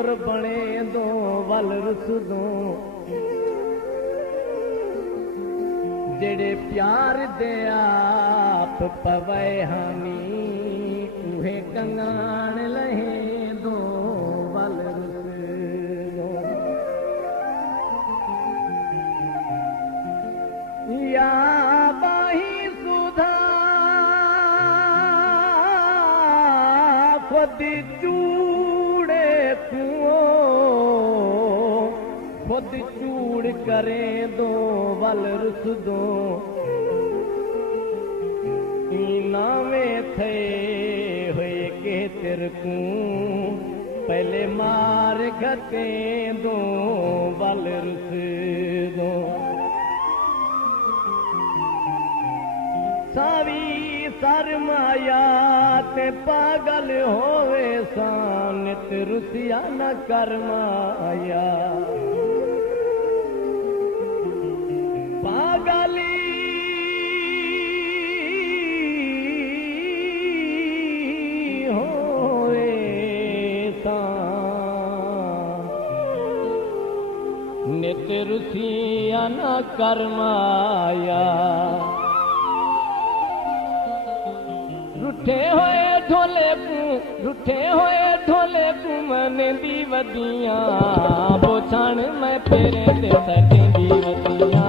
तुर बने दो वल रुस दो जेड़े प्यार दे आप पवै हानी उहे कंगान लहे दो वल रुस दो या बाही सुधा खुद चूड़े खुद चूड़ करें दो वल रुस दो नावे थे हुए के तिरकू पहले मार गते दो वल रुस दो सावी सरमाया ते पागल होवे सानित रुसिया न करमाया पागली होवे सानित रुसिया न करमाया रुठे होए ढोले कू मन दी वदियां बोछाण मैं फेरे ते सटे दी वदियां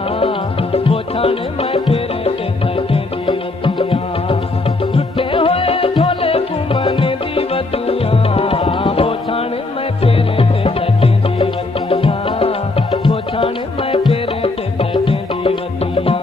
बोछाण मैं फेरे ते सटे दी वदियां रुठे होए ढोले कू मन दी वदियां बोछाण मैं फेरे ते सटे दी वदियां बोछाण मैं फेरे ते सटे दी वदियां